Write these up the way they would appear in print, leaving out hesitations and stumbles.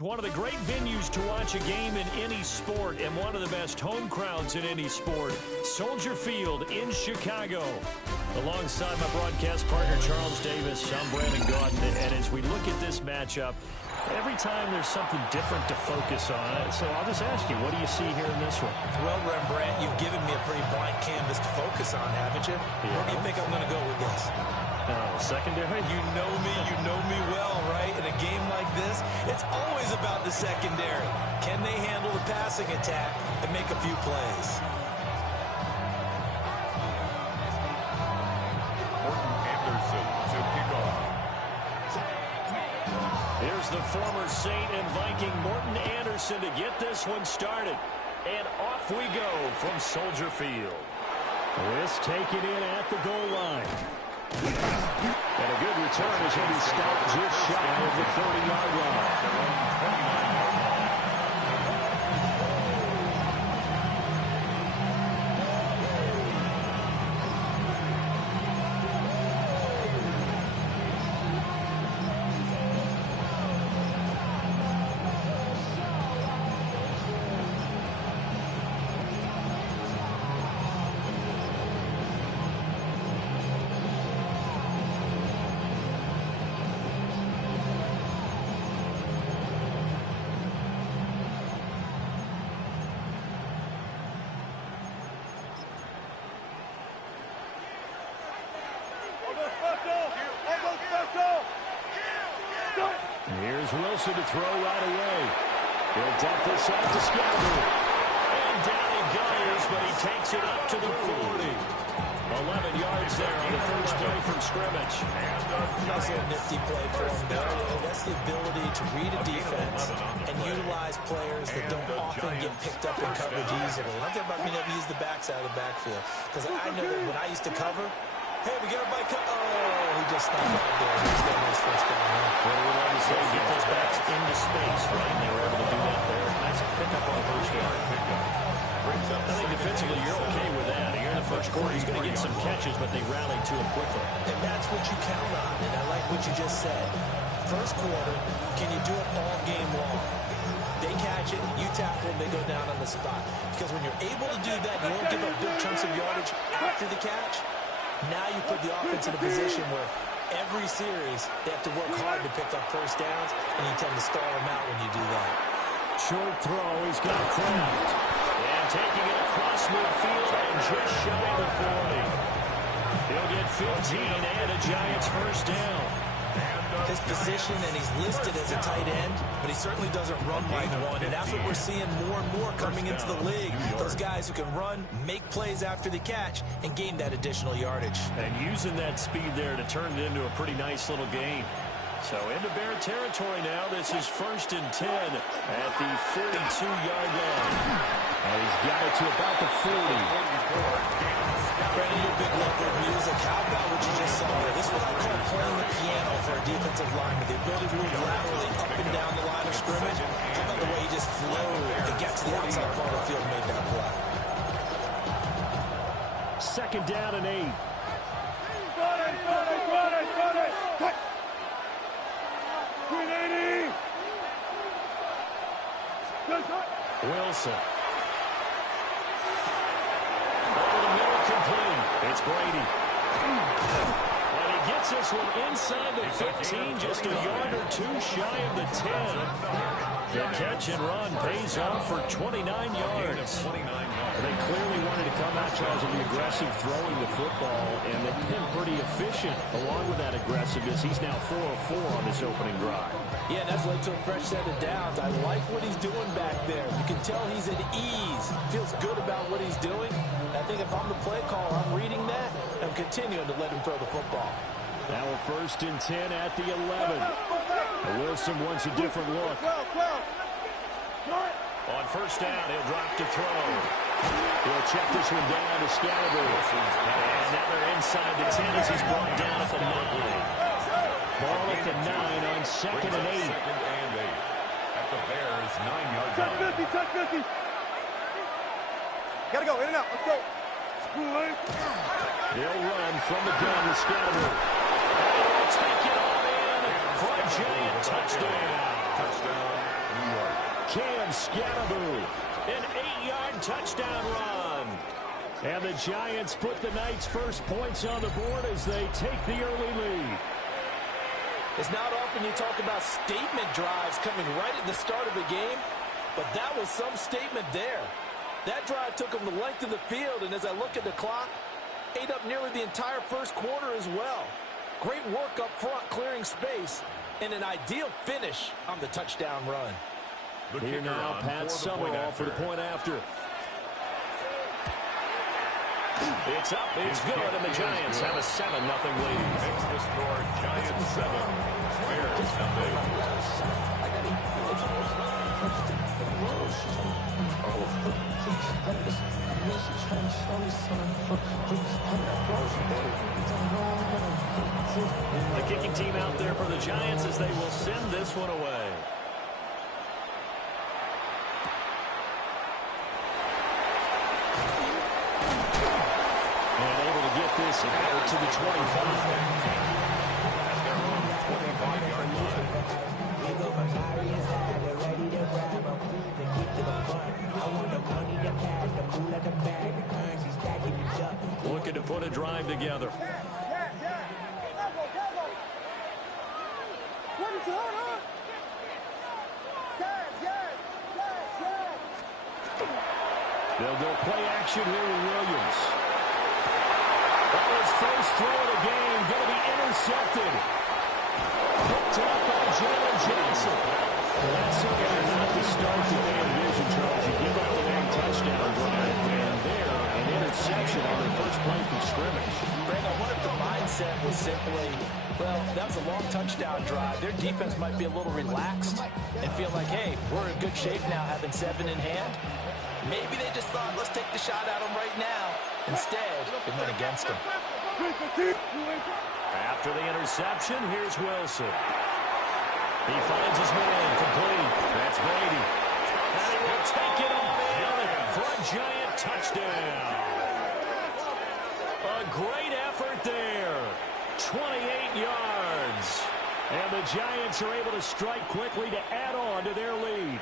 One of the great venues to watch a game in any sport and one of the best home crowds in any sport, Soldier Field in Chicago. Alongside my broadcast partner, Charles Davis, I'm Brandon Gaudin, and as we look at this matchup, every time there's something different to focus on. So I'll just ask you, what do you see here in this one? Well, Rembrandt, you've given me a pretty blank canvas to focus on, haven't you? Yeah. Where do you think I'm going to go with this? Secondary? You know me well, right? In a game like this, it's always about the secondary. Can they handle the passing attack and make a few plays? Here's the former Saint and Viking Morton Anderson to get this one started. And off we go from Soldier Field. This taken in at the goal line. And a good return is when he stopped just shy of the 30-yard line. Here's Wilson to throw right away. He'll dump this off to Scalaboo. And down he goes, but he takes it up to the 40. 11 yards there on the first play from scrimmage. Nice little nifty play for him there. That's the ability to read a defense and utilize players that don't often get picked up in coverage easily. And I'm talking about being able to use the backside of the backfield. Because I know that when I used to cover, hey, we got a bike. Oh, he just snapped out there. He's got a nice first down. What do we love to say? Get those backs into space, right? And they were able to do that there. Nice pickup on first down. I think defensively you're okay with that. Here in the first quarter, he's going to get some catches, but they rallied to him quickly. And that's what you count on. And I like what you just said. First quarter, can you do it all game long? They catch it, you tackle them, they go down on the spot. Because when you're able to do that, you don't give up big chunks of yardage after the catch. Now you put the offense in a position where every series they have to work hard to pick up first downs, and you tend to stall them out when you do that. Short throw, he's got Kraft. And taking it across midfield and just shy of the 40. He'll get 15 and a Giants first down. His position, and he's listed as a tight end, but he certainly doesn't run like one, and that's what we're seeing more and more coming into the league. Those guys who can run, make plays after the catch, and gain that additional yardage. And using that speed there to turn it into a pretty nice little game. So into Bear territory now. This is 1st and 10 at the 42-yard line. And he's got it to about the 40. Brandon, you're a big lover of music. How about what you just saw there? This is what I call playing the piano for a defensive lineman. The ability to move laterally up and down the line of scrimmage. How about the way he just flowed and got to the outside part of the field and made that play? 2nd down and 8. Wilson. Over the middle, complete. It's Brady. And he gets this one inside the 15, just a yard or two shy of the 10. The catch and run pays off for 29 yards. They clearly wanted to come out, Charles, and be aggressive throwing the football, and they've been pretty efficient along with that aggressiveness. He's now 4 of 4 on this opening drive. Yeah, that's led to a fresh set of downs. I like what he's doing back there. You can tell he's at ease. Feels good about what he's doing. I think if I'm the play caller, I'm reading that. I'm continuing to let him throw the football. Now a 1st and 10 at the 11. Wilson wants a different look. On first down, he'll drop to throw. He'll check this one down to Scalaboo. And now they're inside the 10 as he's brought down at the 9. Ball at the 9 on 2nd and 8. At the Bears' 9-yard line. Touch 50. Gotta go, in and out, let's go. They'll run from the gun with Scalaboo. Take it all in for a Giant touchdown. Cam Scatteroo, an 8-yard touchdown run. And the Giants put the night's first points on the board as they take the early lead. It's not often you talk about statement drives coming right at the start of the game, but that was some statement there. That drive took them the length of the field, and as I look at the clock, ate up nearly the entire first quarter as well. Great work up front, clearing space, and an ideal finish on the touchdown run. Here now, Pat Summerall for the point after. It's up, it's good, and the Giants have a 7-0 lead. Makes the score Giants 7, Bears nothing. The kicking team out there for the Giants as they will send this one away. And able to get this out to the 25. Looking to put a drive together. They'll go play action here with Williams. That was first throw of the game, going to be intercepted. Picked up by Jalen Johnson. Well, that's certainly not the start that they envisioned, Charles. You give up the long touchdown drive, and there, an interception on their first play from scrimmage. Greg, I wonder if the mindset was simply, well, that was a long touchdown drive. Their defense might be a little relaxed and feel like, hey, we're in good shape now having 7 in hand. Maybe they just thought, let's take the shot at them right now. Instead, it went against them. After the interception, here's Wilson. He finds his man complete. That's Brady. And he will take it on in for a Giant touchdown. A great effort there. 28 yards. And the Giants are able to strike quickly to add on to their lead.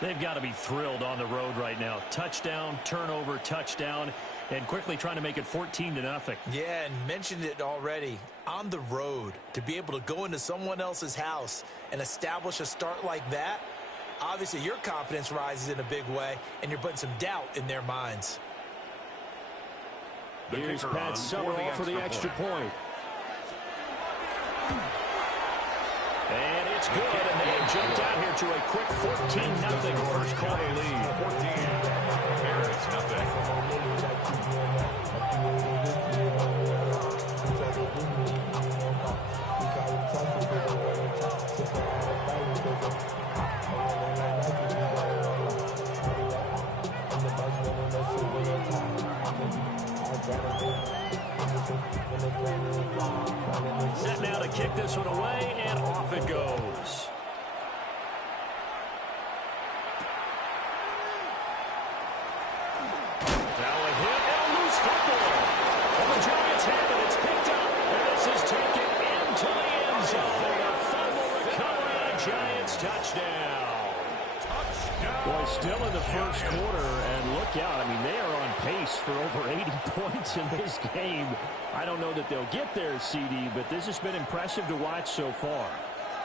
They've got to be thrilled on the road right now. Touchdown, turnover, touchdown, and quickly trying to make it 14-0. Yeah, and mentioned it already. On the road, to be able to go into someone else's house and establish a start like that, obviously your confidence rises in a big way, and you're putting some doubt in their minds. Here's Pat Summerall for the extra point. And it's good, and they have jumped out here to a quick 14-0 first quarter lead. 14, Bears nothing. Set now to kick this one away, and off it goes. Now a hit and a loose football. And the Giants have it. It's picked up. And this is taken into the end zone. A fumble recovery and a Giants touchdown. Boy, still in the first quarter, and look out. I mean, they are on pace for over 80 points in this game. I don't know that they'll get there, CD, but this has been impressive to watch so far.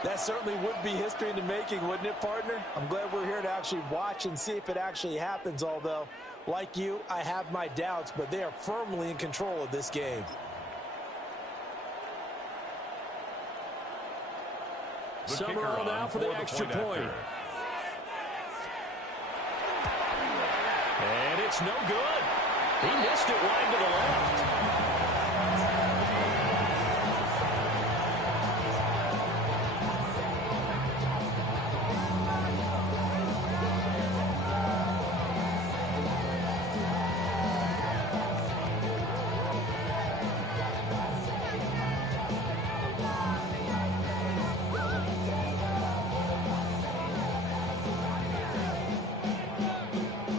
That certainly would be history in the making, wouldn't it, partner? I'm glad we're here to actually watch and see if it actually happens, although, like you, I have my doubts, but they are firmly in control of this game. Summerall now for the extra point. And it's no good. He missed it wide to the left.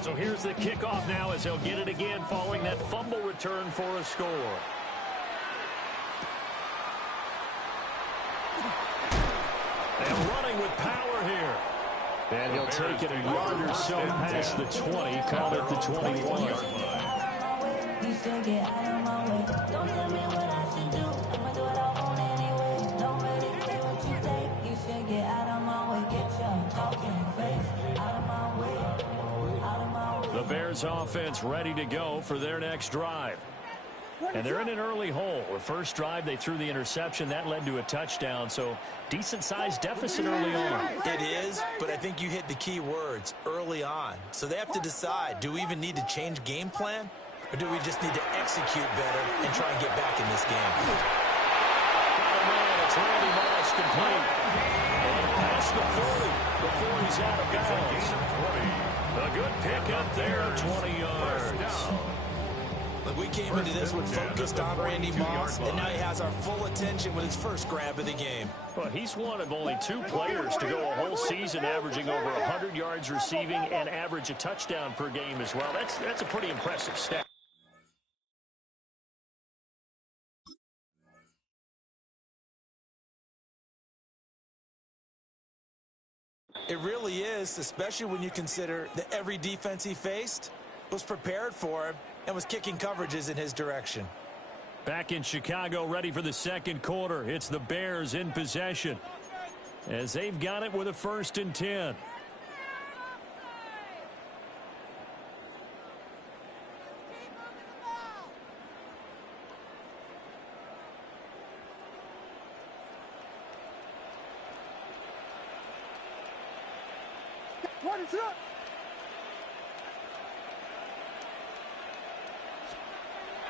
So here's the kickoff now as they'll get it again following that fumble return for a score. throwing with power here. And he'll take it a yard or so past the 20, call it the 21. You should get out of my way. Don't tell me what I should do. I'ma do what I want anyway. Don't really care what you think. You should get out of my way. Get your talking face out of my way. Out of my way. The Bears offense ready to go for their next drive. And they're in an early hole. The first drive, they threw the interception. That led to a touchdown, so decent-sized deficit early on. It is, but I think you hit the key words, early on. So they have to decide, do we even need to change game plan? Or do we just need to execute better and try and get back in this game? Got a man. It's Randy Moss complete. And past the 40 before he's out of bounds. A good pickup there, 20 yards. Look, we came into this one focused on Randy Moss, and now he has our full attention with his first grab of the game. Well, he's one of only 2 players to go a whole season averaging over 100 yards receiving and average a touchdown per game as well. That's a pretty impressive stat. It really is, especially when you consider that every defense he faced was prepared for him and was kicking coverages in his direction. Back in Chicago, ready for the second quarter. It's the Bears in possession as they've got it with a 1st and 10.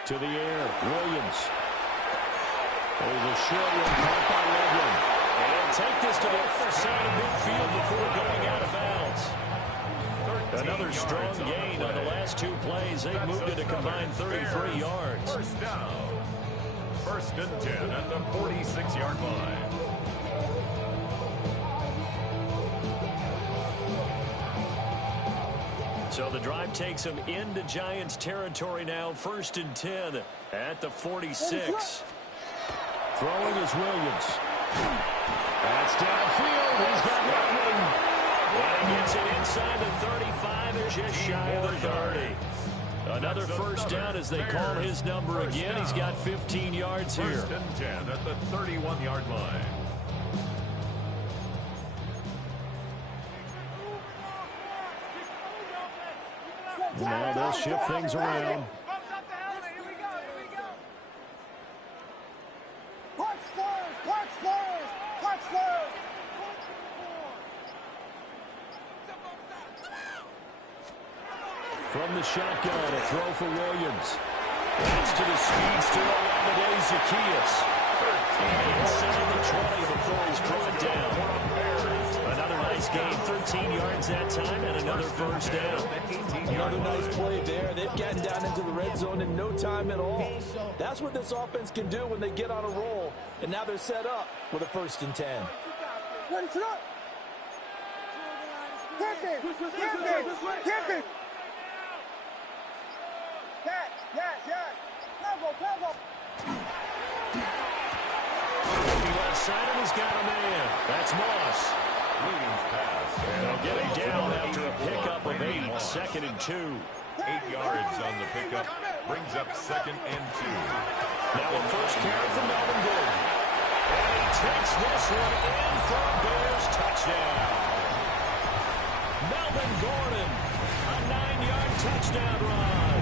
To the air, Williams. There's a short one caught by Loveland. And take this to the other side of midfield before going out of bounds. Another strong gain on the last 2 plays. They've moved it a combined 33 yards. First down. 1st and 10 at the 46-yard line. So the drive takes them into Giants territory now. 1st and 10 at the 46. Throwing is Williams. That's downfield. He's got Loveland. And he gets it inside the 35 and just shy of the 30. Another first down as they call his number again. He's got 15 yards here. 1st and 10 at the 31-yard line. Now they'll shift things around. From the shotgun, a throw for Williams. That's to the speedster, Olamide Zaccheaus. Inside the 20 before he's brought down. Another nice gain, 13 yards that time, and another first down. Another nice play there. They've gotten down into the red zone in no time at all. That's what this offense can do when they get on a roll. And now they're set up with a 1st and 10. Left side and he's got a man. That's Moss. Williams pass. They'll get him down after a pickup of 8. 2nd and 2. 8 yards on the pickup. Brings up 2nd and 2. Now a first carry for Melvin Gordon. And he takes this one in for a Bears touchdown. Melvin Gordon, a 9-yard touchdown run.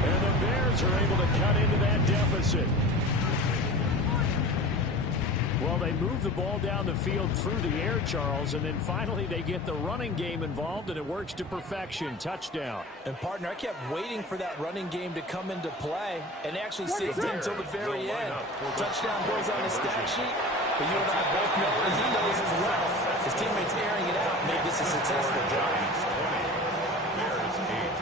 And the Bears are able to cut into that deficit. Well, they move the ball down the field through the air, Charles, and then finally they get the running game involved, and it works to perfection. Touchdown. And, partner, I kept waiting for that running game to come into play and actually saved it until the very end. Touchdown goes on the stat sheet, but you and I both know, and he knows as well, his teammates airing it out made this a successful job. Bears 8.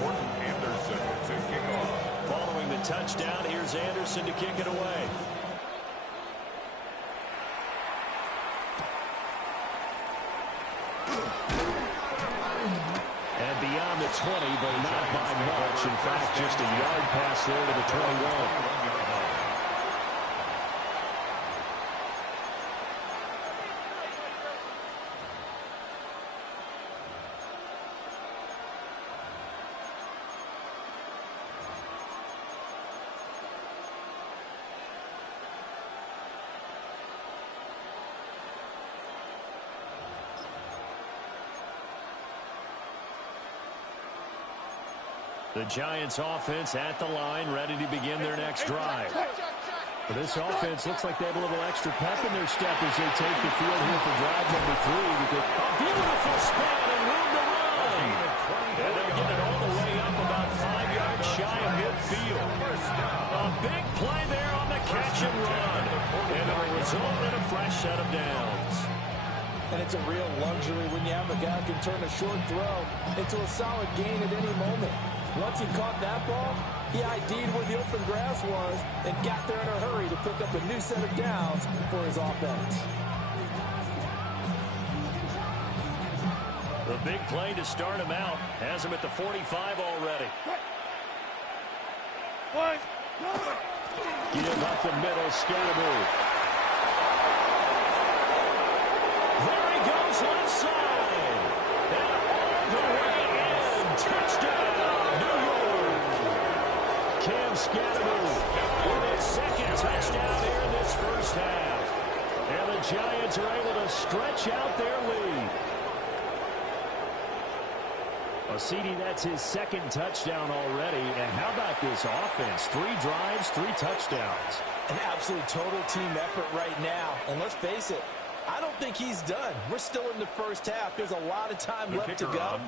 Morton Anderson to kick off. Following the touchdown, here's Anderson to kick it away. And beyond the 20, but not by much. In fact, just a yard pass there to the 21. The Giants offense at the line, ready to begin their next drive. But this offense looks like they have a little extra pep in their step as they take the field here for drive number 3. With a beautiful spot and room to run. And they'll get it all the way up about 5 yards shy of midfield. A big play there on the catch and run. And it'll result in a fresh set of downs. And it's a real luxury when you have a guy who can turn a short throw into a solid gain at any moment. Once he caught that ball, he ID'd where the open grass was and got there in a hurry to pick up a new set of downs for his offense. The big play to start him out has him at the 45 already. Give up the middle, Scatterby. There he goes, left side. And all the way in. Touchdown, New York. Cam Scatterby with his second touchdown here in this first half. And the Giants are able to stretch out their lead. Well, CD, that's his second touchdown already. And how about this offense? 3 drives, 3 touchdowns. An absolute total team effort right now. And let's face it, I don't think he's done. We're still in the first half. There's a lot of time left to go.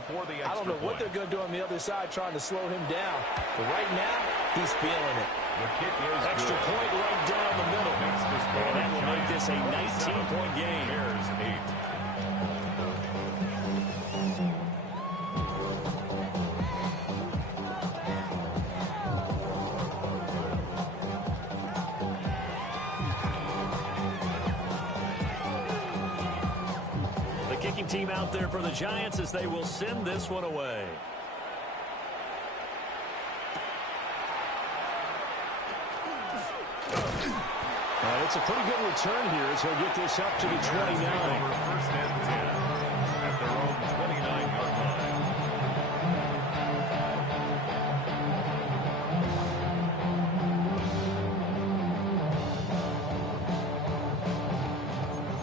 I don't know what they're going to do on the other side trying to slow him down. But right now, he's feeling it. The kick is extra good. point right down the middle. And that will make this a 19-point game. Bears 8. Kicking team out there for the Giants as they will send this one away. It's a pretty good return here as he'll get this up to the 29. First and 10 at their own 29-yard line.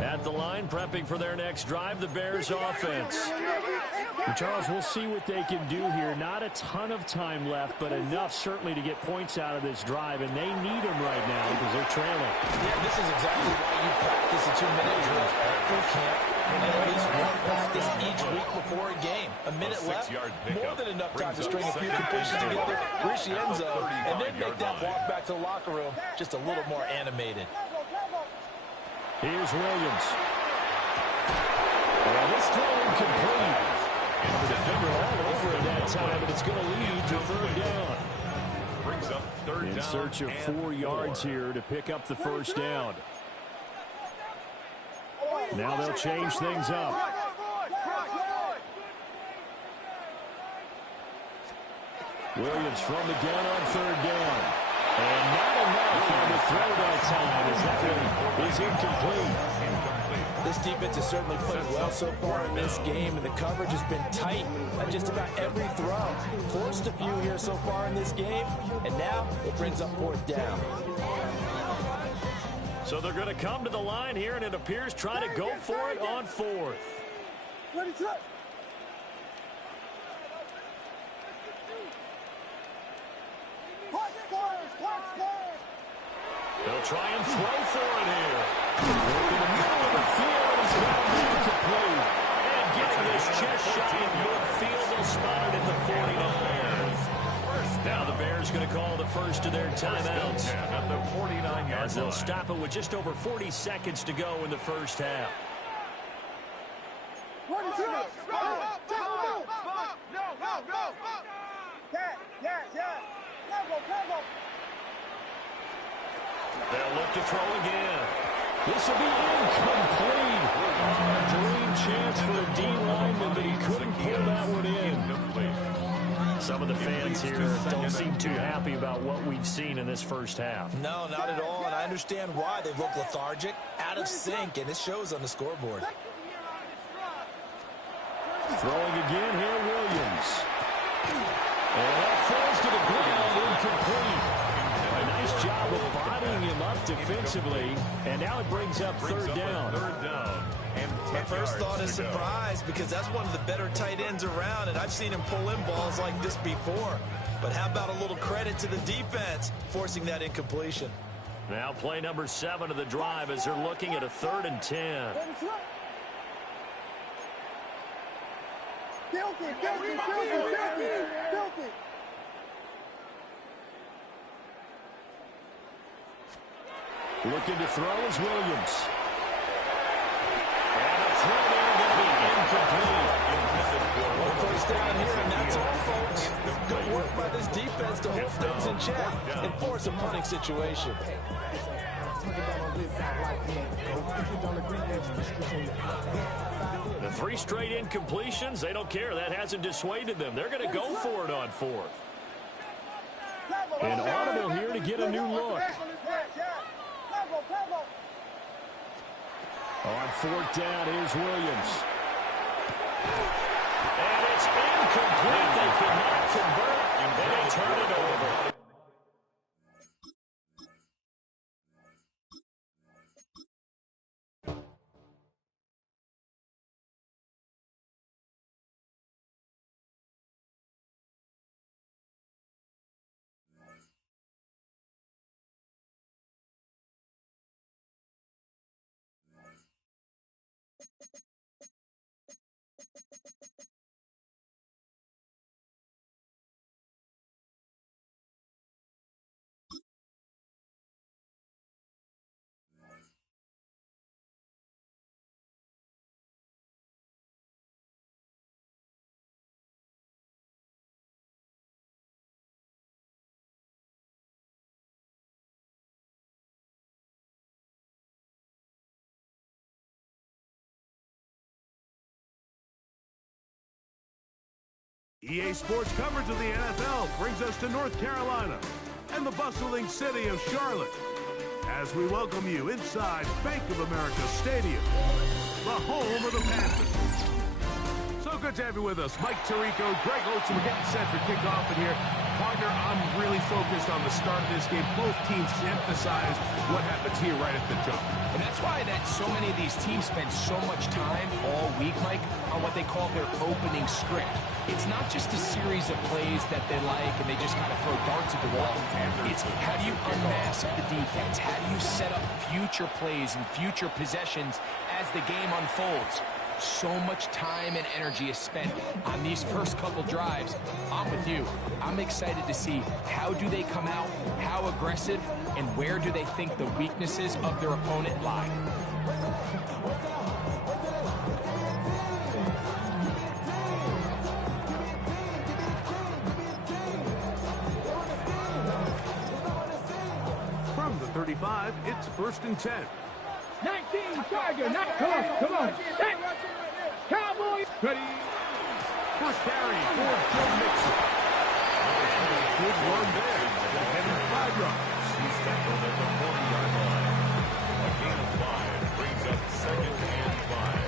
At the line, prepping for their next drive, the Bears offense. And Charles, we'll see what they can do here. Not a ton of time left, but enough certainly to get points out of this drive, and they need them right now because they're trailing. Yeah, this is exactly why you practice a 2-minute drill every camp and at least one practice each week before a game. A minute left, more than enough time to string a few completions together, reach the end zone, and then make that walk back to the locker room just a little more animated. Here's Williams. Well, this throw incomplete. And the defender all over it that time, and it's going to lead to 3rd down. Brings up 3rd down. In search of 4 yards here to pick up the first down. Now they'll change things up. Williams from the gun on 3rd down. And not enough on the throw that time as that one is incomplete. This defense has certainly played well so far in this game, and the coverage has been tight on just about every throw. Forced a few here so far in this game, and now it brings up 4th down. So they're going to come to the line here, and it appears try to go for it on 4th. They'll try and throw for it here. In the middle of the field, and he's got it incomplete. And getting this just shy of midfield, they'll spot it at the 49. Now the Bears going to call the first of their timeouts. At the 49-yard as they'll line. stop it with just over 40 seconds to go in the first half. They'll look to throw again. This will be incomplete. A dream chance for a D lineman, but he couldn't pull that one in. Some of the fans here don't seem too happy about what we've seen in this first half. No, not at all, and I understand why. They look lethargic, out of sync, and it shows on the scoreboard. Throwing again here, Williams. And that falls to the ground, incomplete. And now Nice job of bodying him up defensively, and now it brings up third down. And my first thought is surprise, because that's one of the better tight ends around, and I've seen him pull in balls like this before. But how about a little credit to the defense forcing that incompletion? Now play number 7 of the drive as they're looking at a 3rd and 10. Looking to throw is Williams. And a throw there going to be incomplete. Well, first down here, and that's all, folks. Good work by this defense to hold things in check and force a punting situation. The 3 straight incompletions, they don't care. That hasn't dissuaded them. They're going to go for it on 4th. An audible here to get a new look. On 4th down is Williams. And it's incomplete. They cannot convert, and they turn it over. EA Sports coverage of the NFL brings us to North Carolina and the bustling city of Charlotte as we welcome you inside Bank of America Stadium, the home of the Panthers. So good to have you with us. Mike Tirico, Greg Olsen, we're getting set for kickoff in here. Partner, I'm really focused on the start of this game. Both teams emphasize what happens here right at the jump. And that's why so many of these teams spend so much time all week, Mike, on what they call their opening script. It's not just a series of plays that they like and they just kind of throw darts at the wall. It's how do you unmask the defense? How do you set up future plays and future possessions as the game unfolds? So much time and energy is spent on these first couple drives. I'm with you. I'm excited to see how do they come out, how aggressive, and where do they think the weaknesses of their opponent lie. From the 35, it's 1st and 10. 19, Tiger, not come on. Cowboys. Ready. First carry for Joe Mixon. Good run there. Heading 5 yards. He's tackled at the 40-yard line. A gain of 5 brings up 2nd and 5.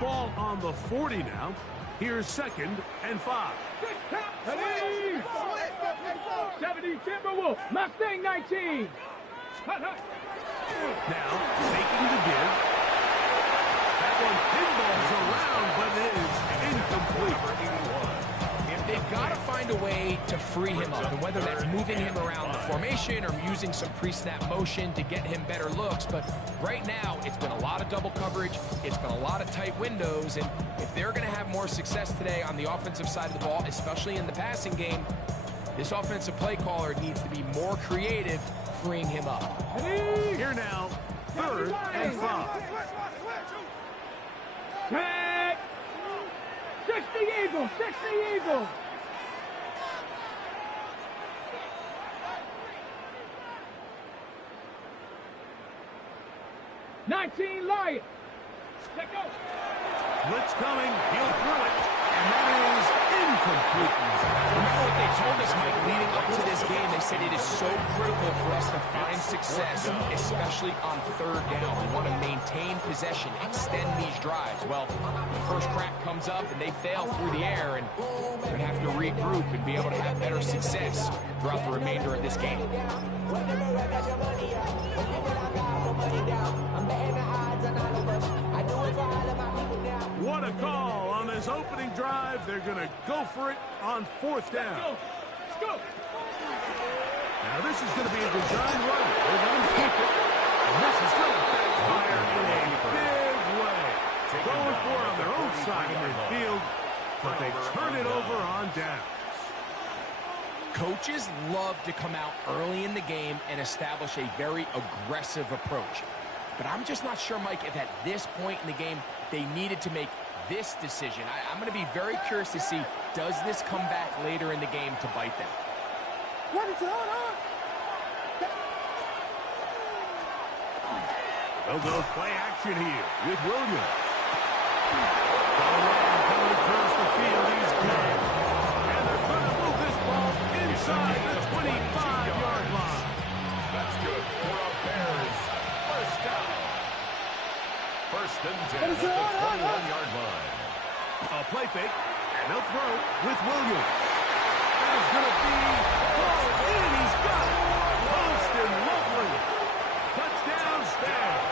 Ball on the 40 now. Here's 2nd and 5. 70 Timberwolves. Mustang 19. Now, faking the give. That one pinballs around, but it is incomplete. They've got to find a way to free him up, and whether that's moving him around the formation or using some pre-snap motion to get him better looks. But right now, it's been a lot of double coverage. It's been a lot of tight windows, and if they're going to have more success today on the offensive side of the ball, especially in the passing game, this offensive play caller needs to be more creative, freeing him up. Here now, 3rd and 5. Tag. 60 Eagles. 60 Eagles. $19 Lions. Let go. Blitz coming. He'll throw it. And that is incomplete. Remember what they told us, Mike, leading up up to this game, they said it is so critical for us to find success, especially on third down. We want to maintain possession, extend these drives. Well, the first crack comes up and they fail through the air, and they're going to have to regroup and be able to have better success throughout the remainder of this game. What a call on this opening drive. They're going to go for it on fourth down. Let's go. Now this is going to be a design run. They're going to keep it. And this is going to backfire in a big way. Going for it on their own side of midfield, but they turn it over on downs. Coaches love to come out early in the game and establish a very aggressive approach. But I'm just not sure, Mike, if at this point in the game they needed to make this decision. I'm going to be very curious to see, does this come back later in the game to bite them? What is going on? They'll go play action here with Williams. Coming across the field, he's good. And they're going to move this ball inside the 25-yard line. That's good for a Bears first down. First and 10 at the 21-yard line. A play fake, and they'll throw with Williams. That is going to be ball in. He's got it. Post and lovely. Touchdown, Bears.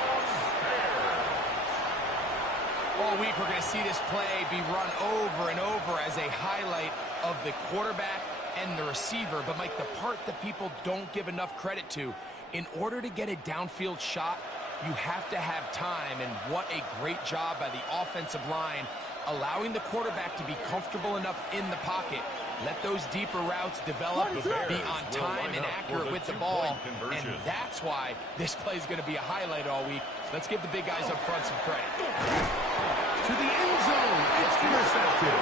All week we're going to see this play be run over and over as a highlight of the quarterback and the receiver. But, Mike, the part that people don't give enough credit to, in order to get a downfield shot, you have to have time. And what a great job by the offensive line, allowing the quarterback to be comfortable enough in the pocket. Let those deeper routes develop, be on time and accurate with the ball. And that's why this play is going to be a highlight all week. Let's give the big guys up front some credit. To the end zone, it's intercepted.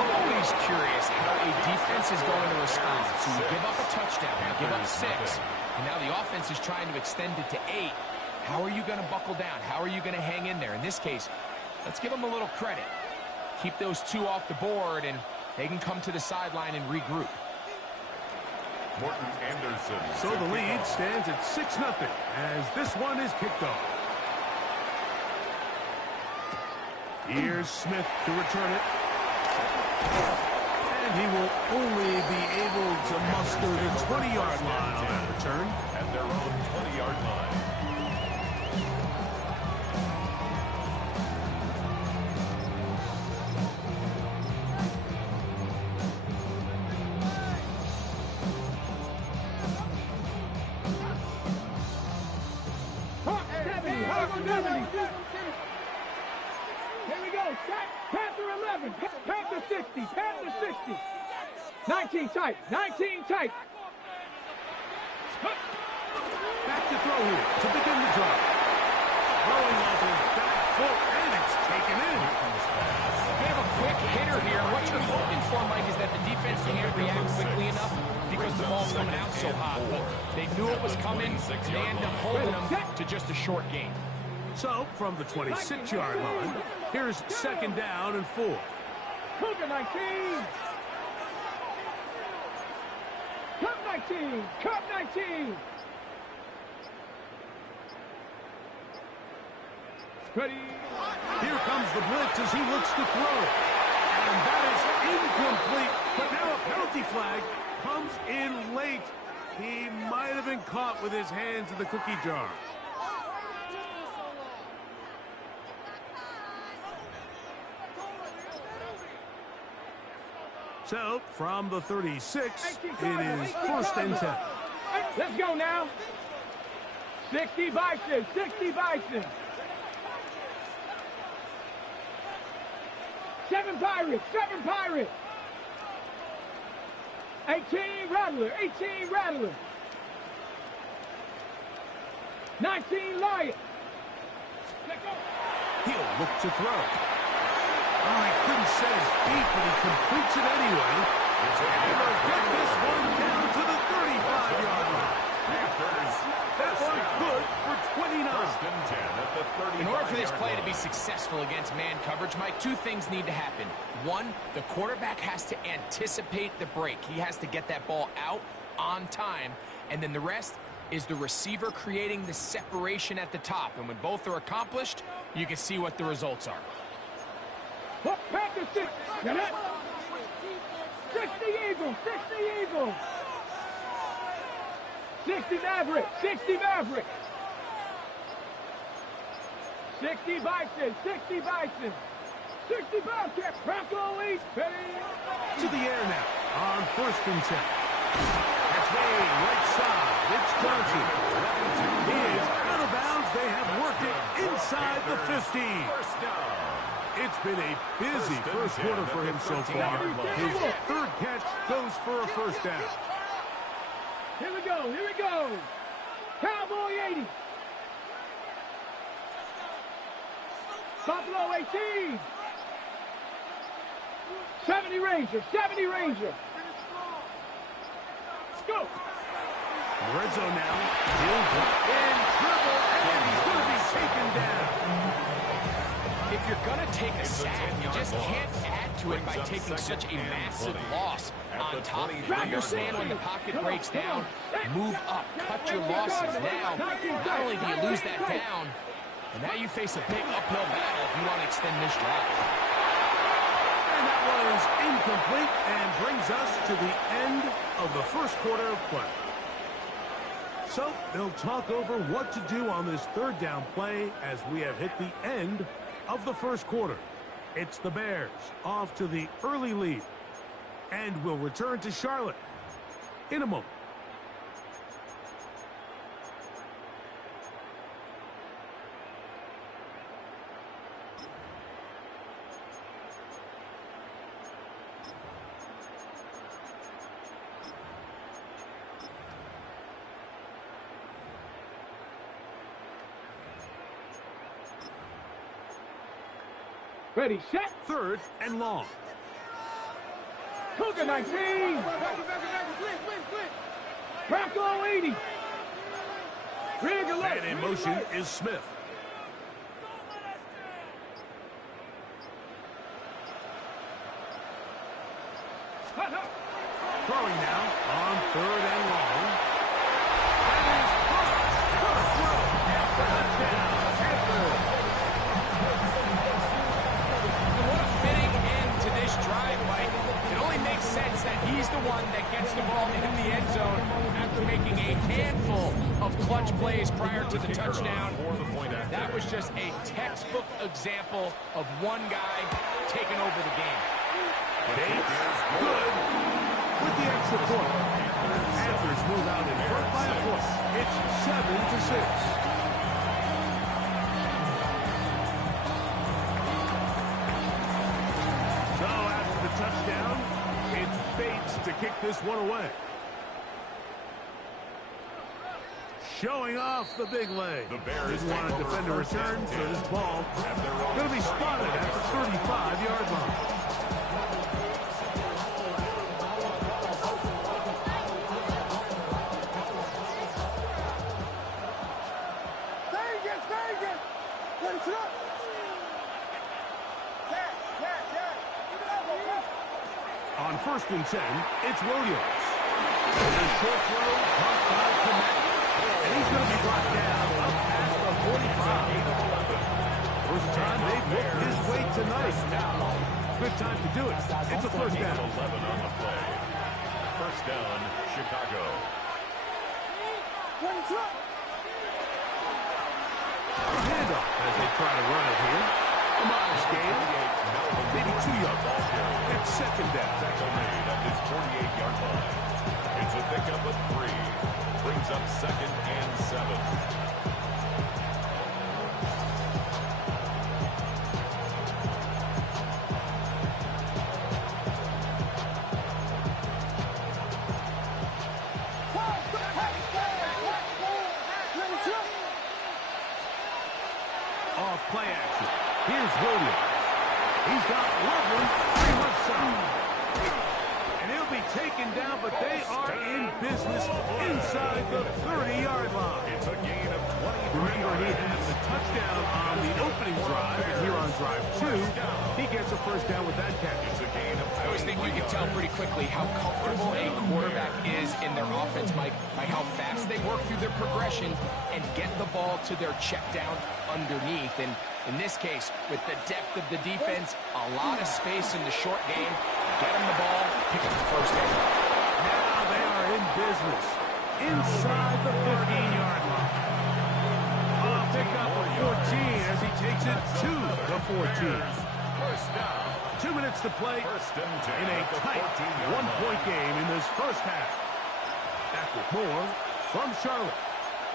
I'm always curious how a defense is going to respond. So you give up a touchdown, you give up 6, and now the offense is trying to extend it to 8. How are you going to buckle down? How are you going to hang in there? In this case, let's give them a little credit. Keep those 2 off the board, and they can come to the sideline and regroup. Morton Anderson. So the lead stands at 6-0 as this one is kicked off. Here's Smith to return it. And he will only be able to muster the 20-yard line on that return. At their own 20-yard line. Here we go. Panther 11. Panther 60. Panther 60. 19 tight. 19 tight. Back to throw here to begin the drive. Throwing off his back foot, and it's taken in. They have a quick hitter here. What you're hoping for, Mike, is that the defense can't react quickly enough because the ball's coming out so hot. But they knew it was coming, and they end up holding them to just a short gain. So, from the 26-yard line, here's 2nd down and 4. Cougar 19. Cup 19. Cup 19. Ready. Here comes the blitz as he looks to throw. And that is incomplete. But now a penalty flag comes in late. He might have been caught with his hands in the cookie jar. So, from the 36, it is 1st and 10. Let's go now. 60 Bison. 60 Bison. 7 Pirates. 7 Pirates. 18 Rattler. 18 Rattler. 19 Lion. Let's go. He'll look to throw. Oh, he couldn't set his feet, but he completes it anyway. And they'll get this one down to the 35-yard line. That one good for 29. First and 10 at the 35-yard line. In order for this play to be successful against man coverage, Mike, two things need to happen. One, the quarterback has to anticipate the break. He has to get that ball out on time. And then the rest is the receiver creating the separation at the top. And when both are accomplished, you can see what the results are. Practice 60. Get it? 60 Eagles. 60 Eagles. 60 Maverick. 60 Maverick. 60 Bison. 60 Bison. 60 Bobcat. Bronco East. To the air now on 1st and 10. That's made right side. It's Johnson. He is out of bounds. They have worked it inside the 15. First down. It's been a busy first quarter for him so far. His 3rd catch goes for a first down. Here we go. Here we go. Cowboy 80. Buffalo 18. 70 Ranger. 70 Ranger. Let's go. Red zone now. He'll drop in, dribble, and he's going to be taken down. If you're going to take a sack, you just can't add to it by taking such a massive loss on top. You understand when the pocket breaks down, move up, cut your losses. Now, not only do you lose that down, and now you face a big uphill battle if you want to extend this drive. And that was incomplete and brings us to the end of the first quarter of play. So they'll talk over what to do on this 3rd down play as we have hit the end of the first quarter. It's the Bears off to the early lead, and we'll return to Charlotte in a moment. Ready, set. 3rd and long. Cougar 19. Bronco 80. And in motion is Smith. Throwing now on 3rd and long. That is good throw after the touchdown. What a fitting end to this drive, Mike. It only makes sense that he's the one that gets the ball in the end zone after making a handful of clutch plays prior to the touchdown. That was just a textbook example of one guy taking over the game. Bates, good with the extra point. Panthers move out in front by a point. It's 7-6. So after the touchdown, it's Bates to kick this one away. Showing off the big leg. Didn't want to defend a return, so this ball going to be spotted at the 35-yard line. On 1st and 10, it's Williams. And a short throw, caught by Komet. And he's going to be brought down up past the 45. First time they've worked his way tonight. Good time to do it. It's a first down. 11 on the play. First down, Chicago. Handoff as they try to run it here. A modest gain. Maybe 2 yards. It's 2nd down. Tackle made at his 48-yard line. It's a pickup of 3. Brings up 2nd and 7. Off play action. Here's Williams. He's got Loveland free left side. And he'll be taken down, but they are in business inside the 30-yard line. It's a gain of 20. Remember, he has the touchdown on the opening drive, and here on drive 2, he gets a first down with that catch. I always think you can tell pretty quickly how comfortable a quarterback is in their offense, Mike, by how fast they work through their progression and get the ball to their check down underneath. And in this case, with the depth of the defense, a lot of space in the short game, get them the ball, pick up the first down. Now they are in business inside the 15-yard line. Pick up a 14 as he takes it to the 14. 2 minutes to play in a tight one-point game in this first half. Back with more from Charlotte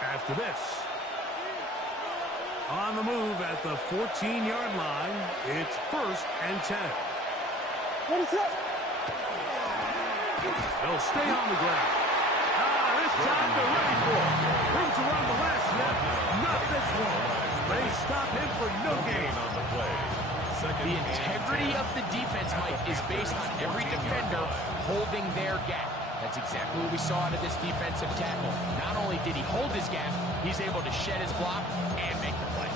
after this. On the move at the 14-yard line, it's 1st and 10. What is up? They'll stay on the ground. This time they're ready for it. Room to run the last snap. Not this one. They stop him for no gain on the play. The integrity of the defense, Mike, is based on every defender holding their gap. That's exactly what we saw out of this defensive tackle. Not only did he hold his gap, he's able to shed his block and make the play.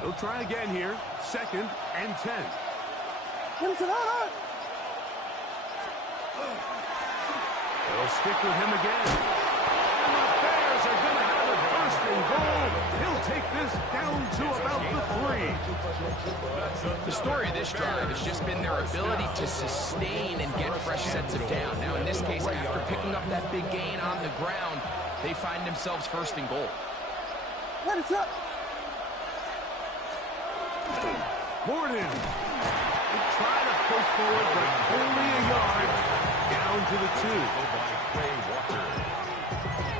They'll try again here. 2nd and 10. What is it on? They'll stick with him again. And the Bears are going to have it 1st and goal. He'll take this down to about the 3. The story of this drive has just been their ability to sustain and get fresh sets of down. Now, in this case, after picking up that big gain on the ground, they find themselves 1st and goal. What is up? Gordon. They try to push forward, but only a yard. Down to the 2.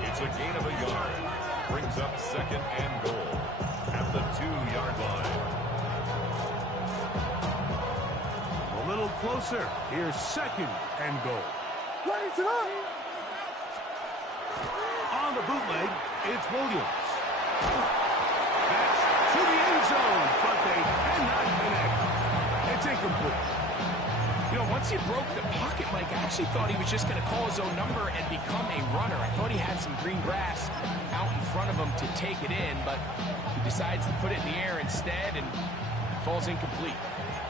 It's a gain of a yard. Brings up 2nd and goal at the 2-yard line. A little closer. Here's 2nd and goal. What is it on? On the bootleg, it's Williams. That's to the end zone, but they cannot connect. It's incomplete. You know, once he broke the pocket, Mike, I actually thought he was just going to call his own number and become a runner. I thought he had some green grass out in front of him to take it in, but he decides to put it in the air instead and falls incomplete.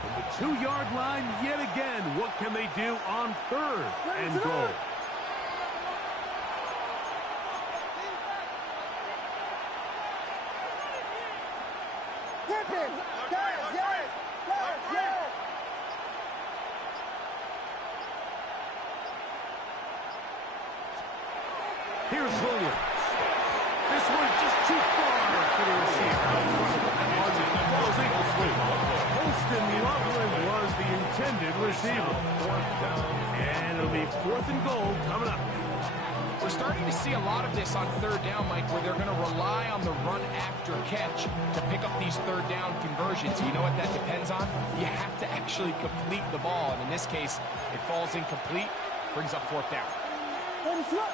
From the 2-yard line yet again, what can they do on 3rd and goal? Here's Williams. This one just too far for the receiver. Falls incomplete. Holston Loveland was the intended receiver. And it'll be 4th and goal coming up. We're starting to see a lot of this on 3rd down, Mike, where they're going to rely on the run after catch to pick up these 3rd down conversions. You know what that depends on? You have to actually complete the ball. And in this case, it falls incomplete, brings up 4th down. What is up?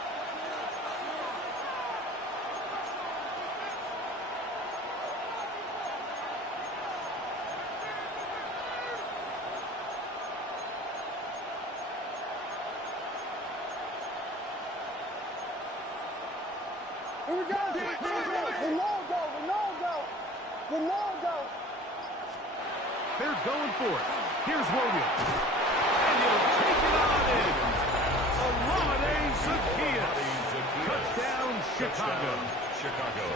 Here we go. Ronaldo. They're going for it. Here's Williams. And he'll take it on in. Olamide Zaccheaus. Touchdown, Chicago.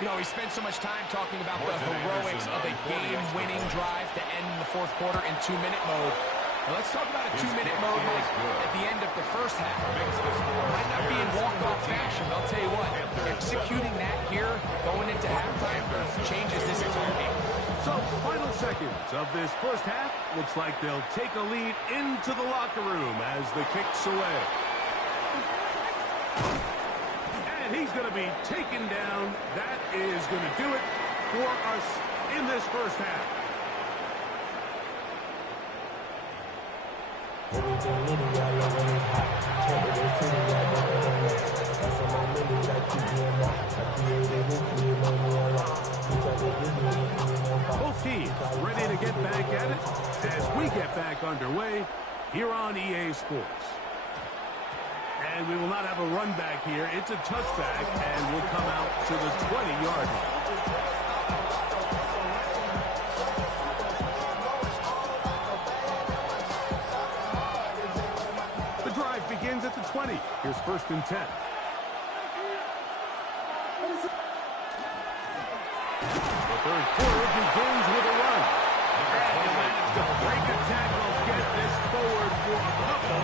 You know, he spent so much time talking about the heroics of a game-winning drive to end the 4th quarter in 2-minute mode. Now let's talk about a 2-minute mode, Mike, at the end of the first half. Might not be in walk-off fashion, but I'll tell you what, executing that here, going into halftime, changes this entire game. So, final seconds of this first half. Looks like they'll take a lead into the locker room as the kick's away. And he's going to be taken down. That is going to do it for us in this first half. Both teams ready to get back at it as we get back underway here on EA Sports. And we will not have a run back here. It's a touchback, and we'll come out to the 20-yard line. The drive begins at the 20. Here's 1st and 10. The third quarter begins with a run. And he managed to break a tackle, get this forward for a couple,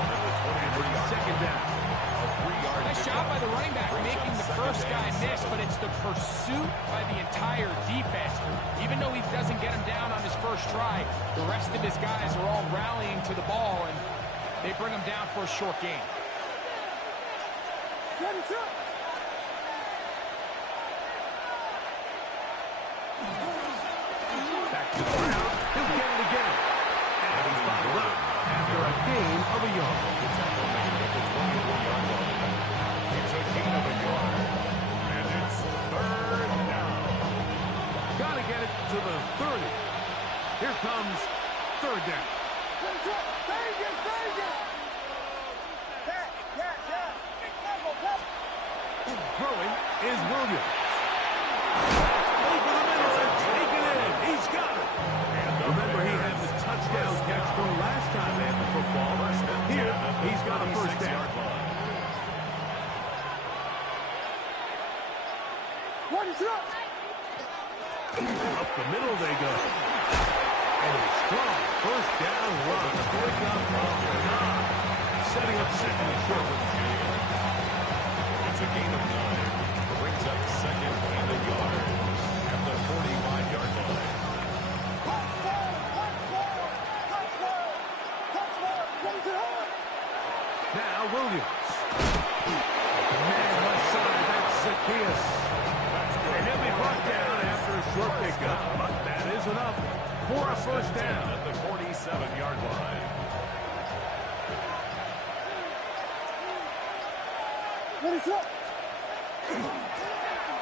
and it's 2nd down. Nice job by the running back making the first guy miss, but it's the pursuit by the entire defense. Even though he doesn't get him down on his first try, the rest of his guys are all rallying to the ball, and they bring him down for a short gain. Back to the ground. He'll get it again. And he's bottled up after a gain of a yard. It's a gain of a yard. And it's 3rd down. Got to get it to the 30. Here comes 3rd down. Throwing is Williams. Over the middle and taken in. He's got it. Remember, he had the touchdown catch from last time they had the football. Here, he's got a 1st down. Up the middle they go. And a strong 1st down run. Pick up off the 9. Setting up 2nd and short. It's a gain of 9. Brings up 2nd and a yard at the 45-yard line. Now Williams. Man left side, that's Zacchaeus. And he'll be brought down after a short pickup, but that is enough for a 1st down. At the 47-yard line.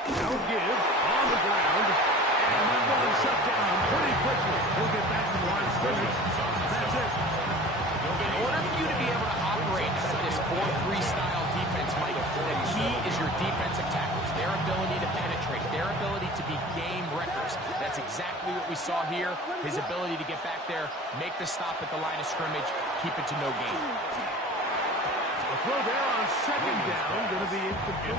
No give on the ground. And that ball is shut down pretty quickly. He'll get back to the line of scrimmage. That's it. In order for you to be able to operate this 4-3 style defense, Mike, the key is your defensive tackles, their ability to penetrate, their ability to be game wreckers. That's exactly what we saw here, his ability to get back there, make the stop at the line of scrimmage, keep it to no gain. A throw there on 2nd down, going to be incomplete.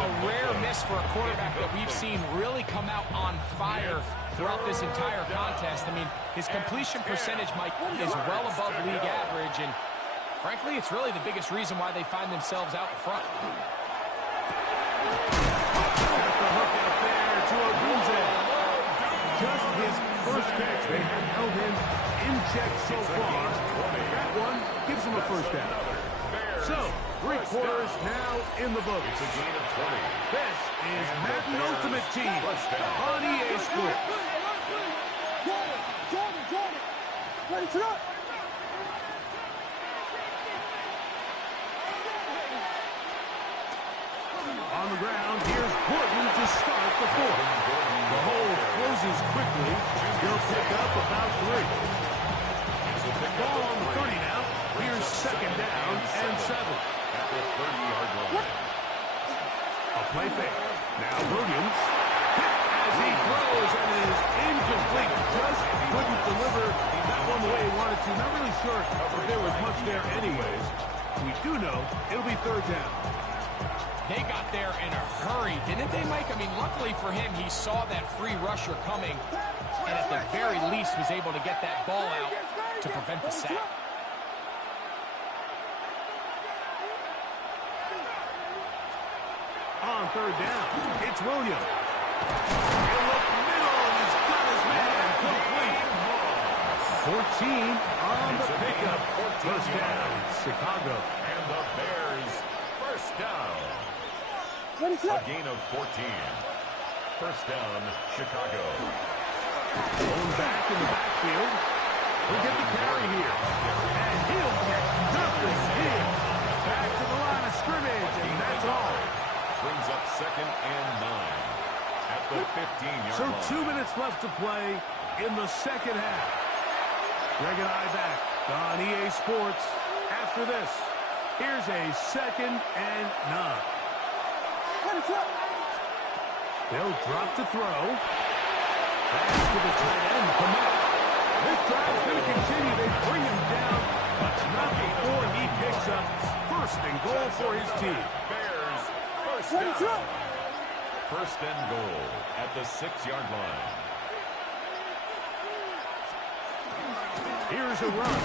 A rare miss for a quarterback that we've seen really come out on fire throughout this entire contest. I mean, his completion percentage, Mike, is well above league average, and frankly, it's really the biggest reason why they find themselves out in front. Got the hook out there to Aguze. Just his 1st catch. They have held him in check so far. That one gives him a 1st down. So, 3 quarters now in the books. It's a gain of 20. This is Madden Ultimate Team on EA Sports. On the ground, here's Gordon to start the 4th. The hole closes quickly. He'll pick up about 3. Ball on the 30 now. Here's 2nd down and 7. At the 30-yard line. A play fake. Now Williams. Hit as he throws and is incomplete. Just couldn't deliver that one the way he wanted to. Not really sure if there was much there anyways. We do know it'll be 3rd down. They got there in a hurry, didn't they, Mike? I mean, luckily for him, he saw that free rusher coming, and at the very least was able to get that ball out to prevent the sack. On 3rd down, it's Williams. He'll look middle, and he's got his man complete. 14 on the pickup. 1st down, Chicago. And the Bears, 1st down. A gain of 14. 1st down, Chicago. Going back in the backfield. He'll get the carry here. And he'll get nothing here. Back to the line of scrimmage, and that's all. Brings up 2nd and 9 at the 15-yard line. So 2 minutes left to play in the second half. Greg and I back on EA Sports. After this, here's a 2nd and 9. They'll drop to throw. Pass to the tight end, Komet. This drive's going to continue. They bring him down, but not before he picks up 1st and goal for his team. Bears, 1st down. 1st and goal at the 6-yard line. Here's a run.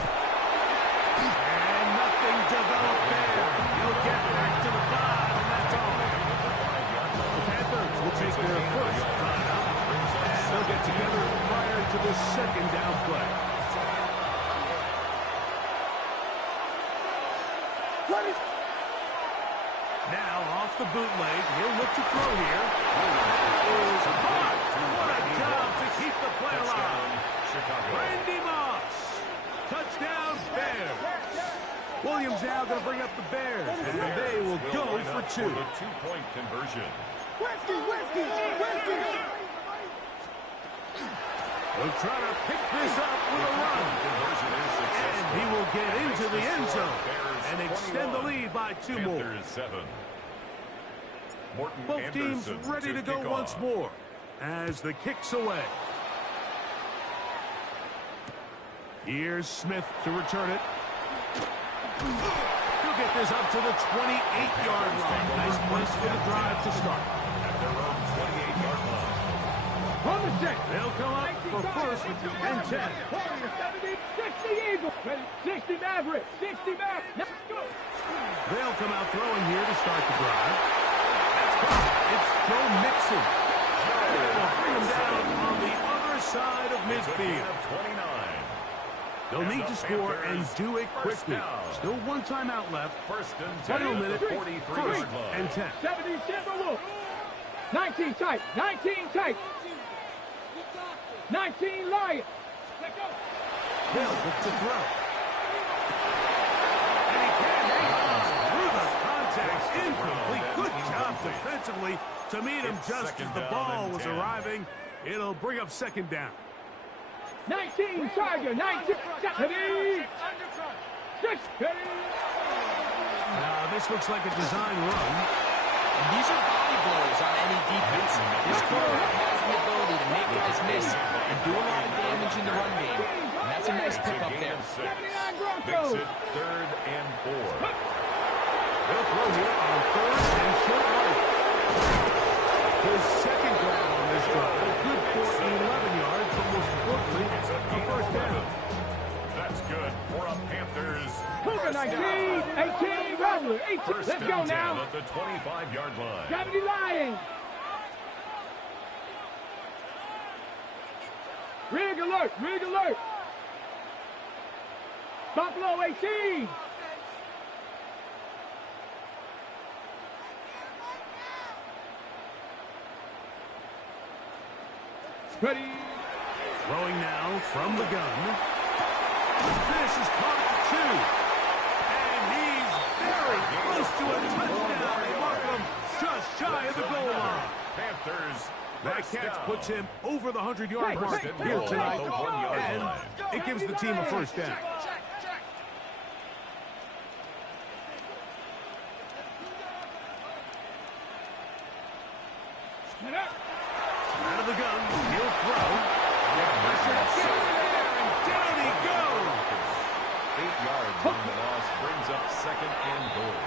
And nothing developed there. He'll get back to the 5, and that's all. The Panthers will take their first timeout. And they'll get together prior to the 2nd down play. Now off the bootleg. He'll look to throw here. Is caught. What a job to keep the play alive. Randy Moss. Touchdown, Bears. Williams now going to bring up the Bears, and they will go for 2. The 2-point conversion. They'll try to pick this up with a run. And he will get into the end zone and extend the lead by 2 more. Both teams ready to go once more as the kick's away. Here's Smith to return it. He'll get this up to the 28-yard line. Nice place for the drive to start. At their own 28-yard line. On the set. They'll come up for 1st and 10. 60 Eagles. 60 Maverick. 60 Maverick. They'll come out throwing here to start the drive. That's caught. It's Joe Mixon. They will bring him down on the other side of midfield. 29. They'll need to score and do it quickly. Still 1 timeout left. 1st and 10. Final minute. 1st and 10. 70 Timberwolves. 19 tight. 19 tight. 19 Lions. They'll look to throw. And he can't hang on through the contact. Incomplete. Good job defensively to meet him just as the ball was arriving. It'll bring up 2nd down. 19 Tiger. 19. Now this looks like a design run. And these are body blows on any defense. This quarterback has the ability to make guys miss and do a lot of damage in the run game. And that's a nice pickup there. Makes it 3rd and 4. They'll throw here on 3rd and short right. His 2nd grab on this drive. Good for 11 yards, but most importantly, a 1st down. That's good for a Panthers. Cougar 19, 18, Rattler, 18. Let's go now. At the 25-yard line. 70 Lions. Rig alert, rig alert. Buffalo 18. Ready. Throwing now from the gun. This is caught at 2. And he's very close to a touchdown. They mark him just shy of the goal line. Panthers. That catch puts him over the 100-yard mark here tonight. And it gives the team a 1st down. Out of the gun, he'll throw. Pressure gets there, and down he goes. 8 yards on the loss brings up 2nd and goal.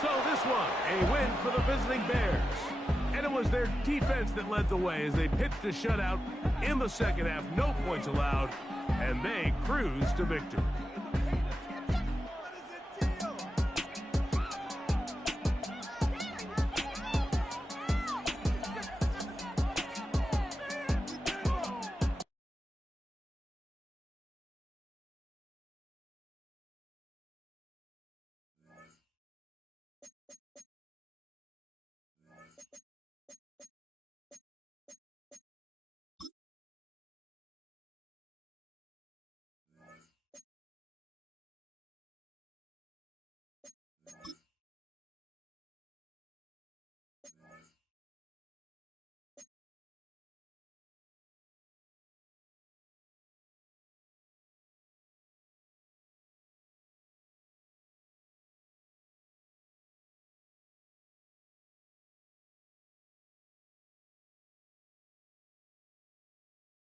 So this one, a win for the visiting Bears. And it was their defense that led the way as they pitched a shutout in the second half. No points allowed, and they cruised to victory.